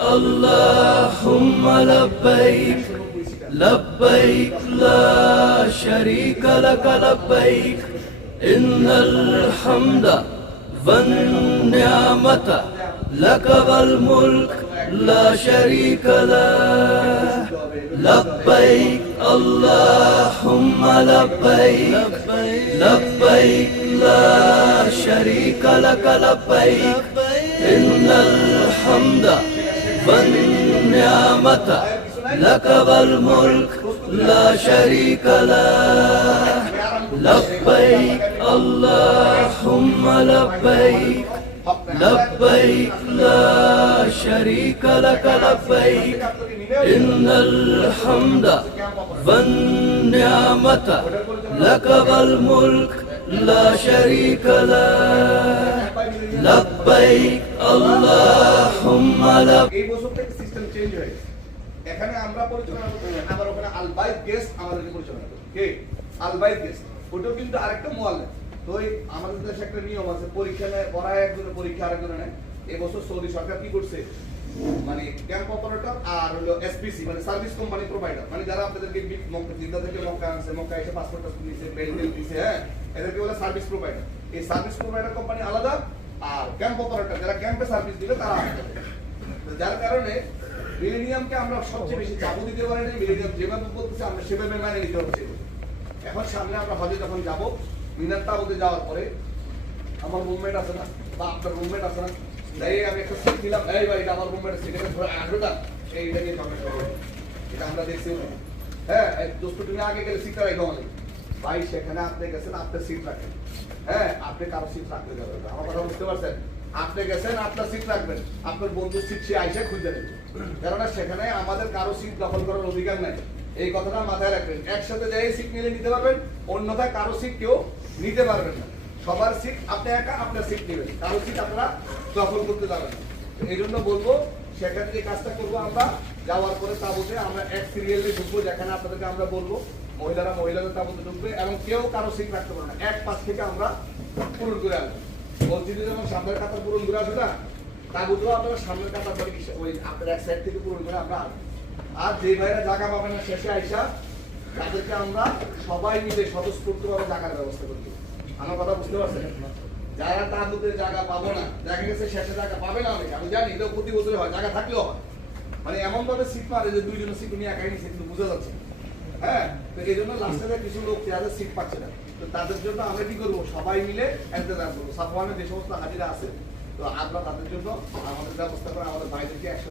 اللهم لبيك لبيك لا شريك لك لبيك إن الحمد والنعمة لك والملك لا شريك له لبيك اللهم لبيك لبيك لا شريك لك لبيك إن الحمد والنعمة لك والملك لا شريك له لبيك اللهم لبيك لبيك لا شريك لك لبيك إن الحمد والنعمة لك والملك لا شريك له لبيك اللهم لبيك। এই বছর থেকে সিস্টেম চেঞ্জ হয়ে গেছে। এখানে আমরা পরিচালনা করতে আমার ওখানে আলবাইত গেস্ট আমাদের পরিচালনা করে কে আলবাইত গেস্ট ওটাও কিন্তু আরেকটা মুআল্লিম। তো আমাদের দেশে একটা নিয়ম আছে, পরীক্ষা নেয় পড়ায় একজনের পরীক্ষা আরেকজনের নেয়। এই বছর সৌদি সরকার কি করছে, মানে ক্যাম্প অপারেটর আর হলো এসপিসি মানে সার্ভিস কোম্পানি প্রোভাইডার, মানে যারা আপনাদেরকে জিদ্দা থেকে মক্কা আনছে, মক্কা এসে পাসপোর্ট দিয়েছে, বেল দিয়েছে, হ্যাঁ, এদেরকে বলে সার্ভিস প্রোভাইডার। এই সার্ভিস প্রোভাইডার কোম্পানি আলাদা, আর ক্যাম্প অপারেটর যারা ক্যাম্পে সার্ভিস দিবে তারা আলাদা। যার কারণে মিলেনিয়ামকে আমরা সবচেয়ে বেশি চাপ দিতে পারি না। মিলেনিয়াম যেভাবে বলতেছে আমরা সেভাবে মেনে নিতে হচ্ছে। এখন সামনে আমরা হজে যখন যাবো, মিনার তাবুতে যাওয়ার পরে আমার রুমমেট আছে না বা আপনার রুমমেট আছে না, তাই আমি একটা সিট নিলাম, এই ভাই এটা আমার রুমমেট সিটে ধরে 18টা এইটা নিয়ে সমস্যা হবে। এটা আমরা দেখছি, হ্যাঁ, দোস্ত তুমি আগে গেলে সিটটা রাখো আমাদের ভাই, সেখানে আপনি গেছেন আপনার সিট রাখেন, হ্যাঁ, আপনি কারো সিট রাখতে যাবেন। আমার কথা বুঝতে পারছেন? আপনি গেছেন আপনার সিট রাখবেন, আপনার বন্ধুর সিট সে আইসা খুঁজে নেবেন, কেননা সেখানে আমাদের কারো সিট দখল করার অধিকার নাই। এই কথাটা মাথায় রাখবেন। একসাথে যাই সিট নিলে নিতে পারবেন, অন্যথায় কারো সিট কেউ নিতে পারবেন না। সবার সিট আপনি একা আপনার সিট নেবেন, কারো সিট আপনারা দখল করতে যাবেন না। এই জন্য বলবো সেখানে যে কাজটা করবো আমরা যাওয়ার পরে তাবুতে আমরা এক সিরিয়ালে ঢুকবো, যেখানে আপনাদেরকে আমরা বলবো মহিলারা মহিলাদের তাবুতে ঢুকবে এবং কেউ কারো সিট রাখতে পারবে না। এক পাশ থেকে আমরা পূরণ করে আসবো। মসজিদে যেমন সামনের কাতার পূরণ করে আসবে না, তাবুতেও আপনারা সামনের কাতার পরে ওই আপনার এক সাইড থেকে পূরণ করে আমরা আসবো। আর যে ভাইরা জায়গা পাবে না শেষে আইসা, তাদেরকে আমরা সবাই মিলে স্বতঃস্ফূর্তভাবে জায়গার ব্যবস্থা করি। আমার কথা বুঝতে পারছেন? যারা তাবুতে জায়গা পাবো না, দেখা গেছে শেষে জায়গা পাবে না অনেকে, আমি জানি এটা প্রতি বছরে হয়, জায়গা থাকলেও হয়, মানে এমন ভাবে সিট মারে যে দুইজনের সিট উনি একাই নিচ্ছে, কিন্তু বোঝা যাচ্ছে, হ্যাঁ। তো এই জন্য লাস্টে কিছু লোক যাদের সিট পাচ্ছে না, তো তাদের জন্য আমরা কি করবো, সবাই মিলে ইন্তজার করবো। সাফওয়ানের যে সমস্ত হাজিরা আছে, তো আমরা তাদের জন্য আমাদের ব্যবস্থা করে আমাদের ভাইদেরকে